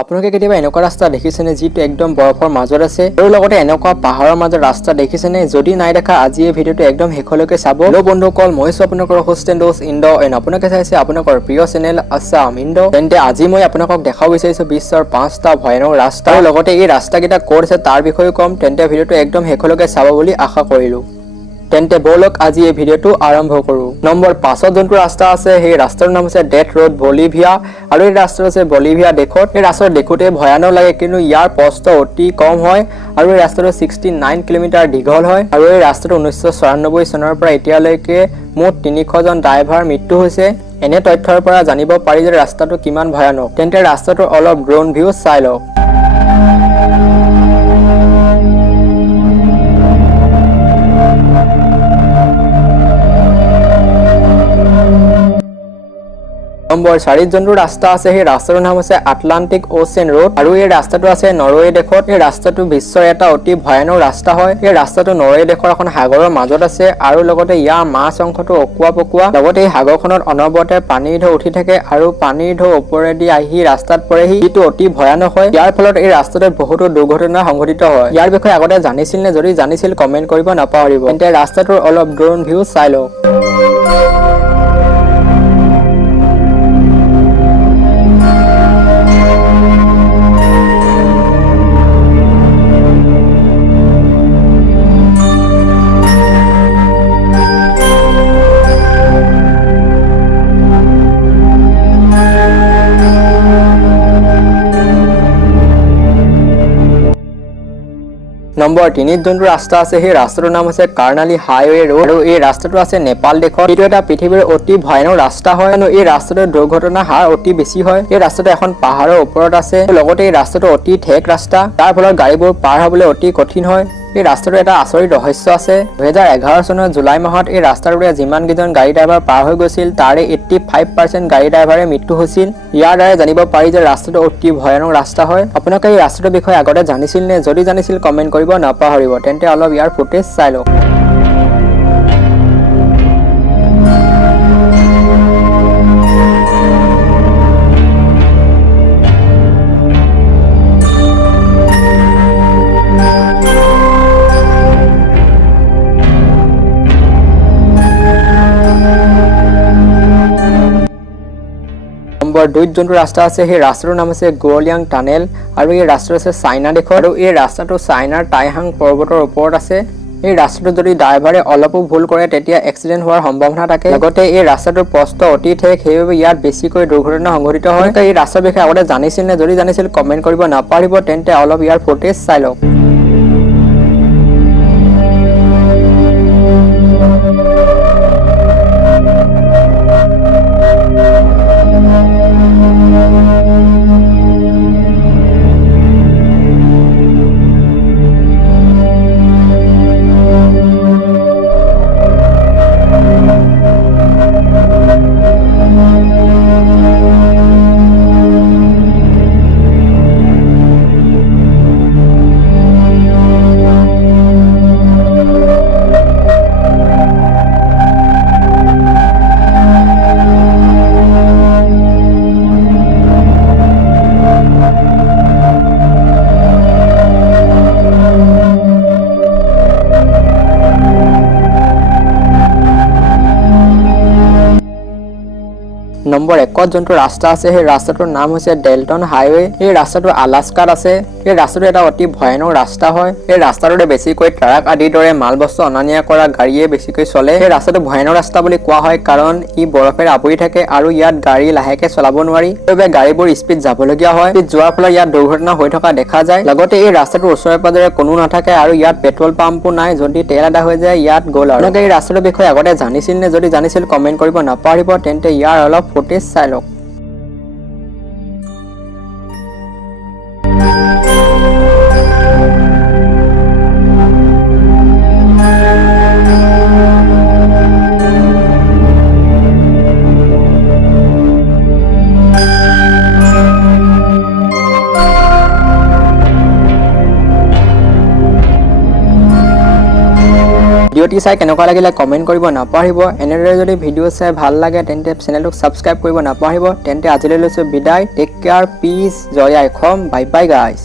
আপোনালোকে কেতিয়াবা এনেকুৱা ৰাস্তা দেখিছেনে যিটো একদম বৰফৰ মাজত আছে আৰু লগতে এনেকুৱা পাহাৰৰ মাজত ৰাস্তা দেখিছেনে? যদি নাই দেখা আজি এই ভিডিঅ'টো একদম শেষলৈকে চাব। হেল্ল' বন্ধুসকল, মই আপোনালোকৰ host and Dost Indo and আপোনালোকে চাইছে আপোনালোকৰ প্ৰিয় চেনেল আছাম ইণ্ডো। তেন্তে আজি মই আপোনালোকক দেখাব বিচাৰিছো বিশ্বৰ 5টা ভয়ানক ৰাস্তা আৰু লগতে এই ৰাস্তাকেইটা ক'ত আছে তাৰ বিষয়ে কম। তেন্তে ভিডিঅ'টো একদম শেষলৈকে চাব বুলি আশা কৰিলো। তেন্তে বলক আজি এই ভিডিঅ'টো আৰম্ভ কৰো। নম্বৰ 5ত যোনটো ৰাস্তা আছে সেই ৰাস্তাৰ নাম হৈছে ডেথ ৰোড বলিভিয়া আৰু এই ৰাস্তাটো আছে বলিভিয়া দেশত। এই ৰাস্তাটো দেখোতে ভয়ানক লাগে কিন্তু ইয়াৰ প্ৰস্থ অতি কম হয় আৰু এই ৰাস্তাটো 69 কিলোমিটাৰ দীঘল হয় আৰু এই ৰাস্তাটো 1994 চনৰ পৰা এতিয়ালৈকে মুঠ 300 জন ড্ৰাইভাৰ মৃত্যু হৈছে। এনে তথ্যৰ পৰা জানিব পাৰি যে ৰাস্তাটো কিমান ভয়ানক। তেন্তে ৰাস্তাটোৰ অলপ ড্ৰোন ভিউ চাই লওক। নম্বৰ 4ত যোনটো ৰাস্তা আছে সেই ৰাস্তাটোৰ নাম হৈছে আটলান্টিক অ'চেন ৰোড আৰু এই ৰাস্তাটো আছে নৰৱে দেশত। এই ৰাস্তাটো বিশ্বৰ এটা অতি ভয়ানক ৰাস্তা হয়। এই ৰাস্তাটো নৰৱে দেশৰ এখন সাগৰৰ মাজত আছে আৰু লগতে ইয়াৰ মাছ অংশটো অকুৱা পকোৱা। লগতে এই সাগৰখনত অনবৰতে পানীৰ ঢৌ উঠি থাকে আৰু পানীৰ ঢৌ ওপৰেদি আহি ৰাস্তাত পৰেহি, যিটো অতি ভয়ানক হয়। ইয়াৰ ফলত এই ৰাস্তাটোত বহুতো দুৰ্ঘটনা সংঘটিত হয়। ইয়াৰ বিষয়ে আগতে জানিছিল নে? যদি জানিছিল কমেন্ট কৰিব নাপাহৰিব। তেন্তে ৰাস্তাটোৰ অলপ ড্ৰোন ভিউ চাই লওক। নম্বৰ 3ত যোনটো ৰাস্তা আছে সেই ৰাস্তাটোৰ নাম হৈছে কাৰ্ণালী হাইৱে ৰোড আৰু এই ৰাস্তাটো আছে নেপাল দেশত। এইটো এটা পৃথিৱীৰ অতি ভয়ানক ৰাস্তা হয় আৰু এই ৰাস্তাটোৰ দুৰ্ঘটনা হাৰ অতি বেছি হয়। এই ৰাস্তাটো এখন পাহাৰৰ ওপৰত আছে, লগতে এই ৰাস্তাটো অতি ঠেক ৰাস্তা, তাৰ ফলত গাড়ীবোৰ পাৰ হ'বলৈ অতি কঠিন হয়। এই ৰাস্তাটো এটা আচৰিত ৰহস্য আছে। 2011 চনৰ জুলাই মাহত এই ৰাস্তাটোৰে যিমান কেইজন গাড়ী ড্ৰাইভাৰ পাৰ হৈ গৈছিল তাৰে 85% গাড়ী ড্ৰাইভাৰে মৃত্যু হৈছিল। ইয়াৰ দ্বাৰা জানিব পাৰি যে ৰাস্তাটো অতি ভয়ানক ৰাস্তা হয়। আপোনালোকে এই ৰাস্তাটোৰ বিষয়ে আগতে জানিছিল নে? যদি জানিছিল কমেন্ট কৰিব নাপাহৰিব। তেন্তে অলপ ইয়াৰ ফুটেজ চাই লওক। নম্বৰ 2ত যোনটো ৰাস্তা আছে সেই ৰাস্তাটোৰ নাম আছে গোৱলিয়াং টানেল আৰু এই ৰাস্তাটো আছে চাইনা দেশত আৰু এই ৰাস্তাটো চাইনাৰ টাইহাং পৰ্বতৰ ওপৰত আছে। এই ৰাস্তাটো যদি ড্ৰাইভাৰে অলপো ভুল কৰে তেতিয়া এক্সিডেণ্ট হোৱাৰ সম্ভাৱনা থাকে। লগতে এই ৰাস্তাটোৰ প্ৰস্থ অতি ঠেক, সেইবাবে ইয়াত বেছিকৈ দুৰ্ঘটনা সংঘটিত হয়। এই ৰাস্তাৰ বিষয়ে আগতে জানিছিল নে? যদি জানিছিল কমেন্ট কৰিব নাপাহৰিব। তেন্তে অলপ ইয়াৰ ফুটেজ চাই লওক। নম্বৰ 1ত যোনটো ৰাস্তা আছে সেই ৰাস্তাটোৰ নাম হৈছে ডেল্টন হাইৱে। এই ৰাস্তাটো আলাস্কাত আছে। এই ৰাস্তাটো এটা অতি ভয়ানক ৰাস্তা হয়। এই ৰাস্তাটোতে বেছিকৈ ট্ৰাক আদিৰ দৰে মাল বস্তু অনা নিয়া কৰা গাড়ীয়ে বেছিকৈ চলে। এই ৰাস্তাটো ভয়ানক ৰাস্তা বুলি কোৱা হয় কাৰণ ই বৰফেৰে আৱৰি থাকে আৰু ইয়াত গাড়ী লাহেকে চলাব নোৱাৰি, সেইবাবে গাড়ীবোৰ স্পীড যাবলগীয়া হয়। স্পীড যোৱাৰ ফলত ইয়াত দুৰ্ঘটনা হৈ থকা দেখা যায়। লগতে এই ৰাস্তাটোৰ ওচৰে পাজৰে কোনো নাথাকে আৰু ইয়াত পেট্ৰল পাম্পো নাই। যদি তেল আদা হৈ যায় ইয়াত গ'ল আৰু। আপোনালোকে এই ৰাস্তাটোৰ বিষয়ে আগতে জানিছিল নে? যদি জানিছিল কমেন্ট কৰিব নাপাহৰিব। তেন্তে ইয়াৰ অলপ ফুটেজ চাই লওক। ভিডিঅ'টি চাই কেনেকুৱা লাগিলে কমেণ্ট কৰিব নাপাহৰিব। এনেদৰে যদি ভিডিঅ' চাই ভাল লাগে তেন্তে চেনেলটোক ছাবস্ক্ৰাইব কৰিব নাপাহৰিব। তেন্তে আজিলৈ লৈছোঁ বিদায়। টেক কেয়াৰ, পিচ, জয় আই অসম, বাই বাই গাইজ।